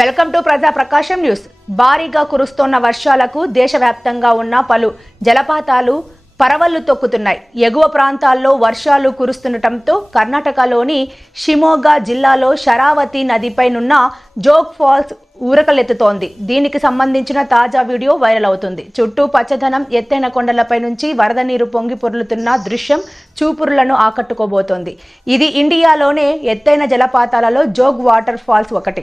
Welcome to ప్రజా ప్రకాశం news భారీగా కురుస్తోన్న వర్షాలకు దేశవ్యాప్తంగా ఉన్న పలు జలపాతాలు పరవళ్లు తొక్కుతున్నాయి ఎగువ ప్రాంతాల్లో వర్షాలు కురుస్తుండటంతో కర్ణాటకలోని షిమోగా జిల్లాలో శరావతి నదిపైనున్న జోగ్ ఫాల్స్ ఊరకలెత్తుతోంది దీనికి సంబంధించిన తాజా వీడియో వైరల్ అవుతుంది చుట్టూ పచ్చదనం ఎత్తైన కొండలపై నుంచి వరద నీరు పొంగి పొర్లుతున్న దృశ్యం చూపురులను ఆకట్టుకోబోతోంది ఇది ఇండియాలోనే ఎత్తైన జలపాతాలలో జోగ్ వాటర్ ఫాల్స్ ఒకటి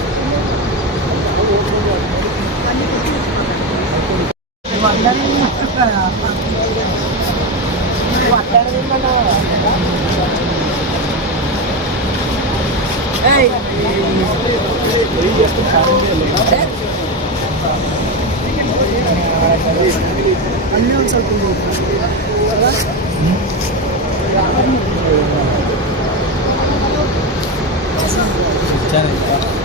galing Hey!